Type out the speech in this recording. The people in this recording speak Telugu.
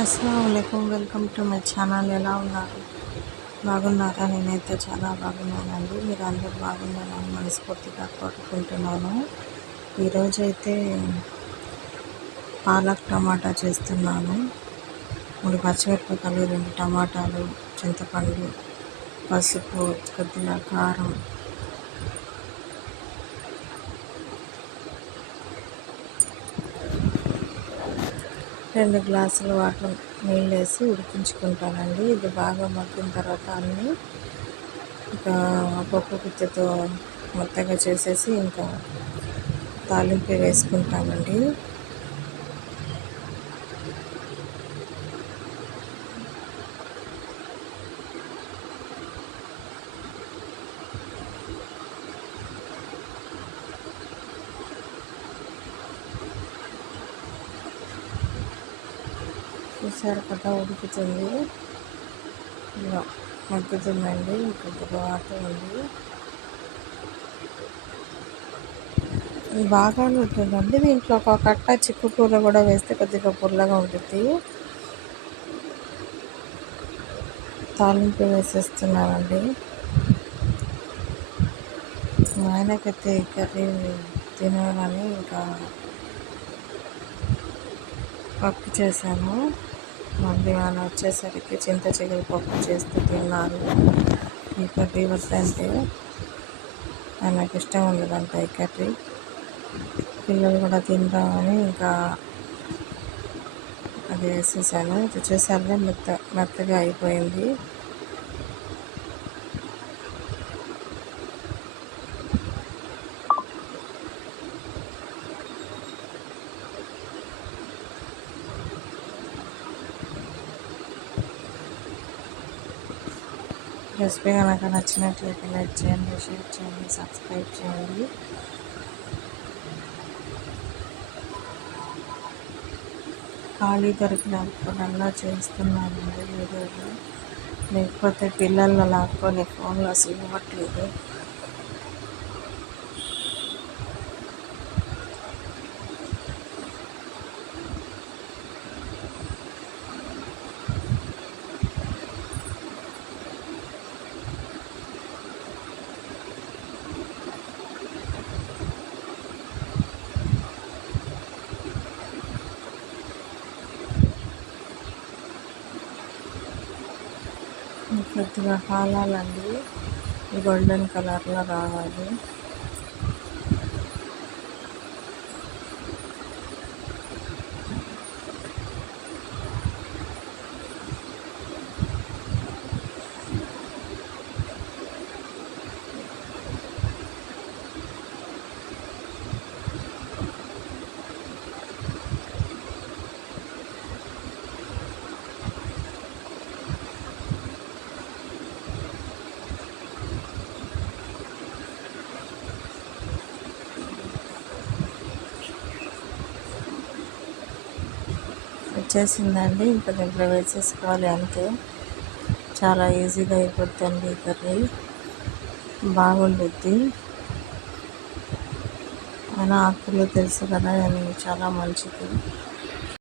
అస్సలాముఅలైకుం వెల్కమ్ టు మై ఛానల్. ఎలా ఉన్నారు? బాగున్నారా? నేనైతే చాలా బాగున్నానండి. మీరు అందరూ బాగున్నారని మనస్ఫూర్తిగా కోరుకుంటున్నాను. ఈరోజైతే పాలక్ టమాటా చేస్తున్నాను. 3 పచ్చిమిరపకాయలు, 2 టమాటాలు, చింతపండు, పసుపు, కొద్దిగా కారం, 2 గ్లాసుల వాటర్ నీళ్ళు వేసి ఉడికించుకుంటానండి. ఇది బాగా మగ్గిన తర్వాత అన్నీ ఇంకా పప్పు గుత్తితో మెత్తగా చేసేసి ఇంకా తాలింపు వేసుకుంటామండి. చూసారు కదా, ఉడుకుతుంది, ఇలా మగ్గుతుందండి. కొద్దిగా వాటర్ ఉంది, ఇది బాగానే ఉంటుందండి. దీంట్లో ఒక కట్ట చిక్కు కూర కూడా వేస్తే కొద్దిగా పుల్లగా ఉంటుంది. తాలింపు వేసేస్తున్నానండి. మా ఆయనకైతే కర్రీ తినాలని ఇంకా పప్పు చేశాను. మళ్ళీ ఆయన వచ్చేసరికి చింత చిగురు పప్పు చేస్తూ తిన్నారు. ఈ కర్రీ వద్దంటే ఆయనకు ఇష్టం ఉండదంట ఈ కర్రీ. పిల్లలు కూడా తింటామని ఇంకా అది వేసేసాను. ఇది చూసారుగా మెత్తగా అయిపోయింది. రెసిపీ కనుక నచ్చినట్లయితే లైక్ చేయండి, షేర్ చేయండి, సబ్స్క్రైబ్ చేయండి. ఖాళీ దొరికినప్పుడల్లా చేస్తున్నానండి వీడియోలు, లేకపోతే పిల్లలు లాక్కొని ఫోన్లో అసలు ఇవ్వట్లేదు. కొద్దిగా కాలాలండి, గోల్డెన్ కలర్లో రావాలి. వచ్చేసిందండి, ఇంకా దీంట్లో వేసేసుకోవాలి అంతే. చాలా ఈజీగా అయిపోద్దండి ఈ కర్రీ, బాగుండుద్ది. అయినా ఆకులు తెలుసు కదా, చాలా మంచిది.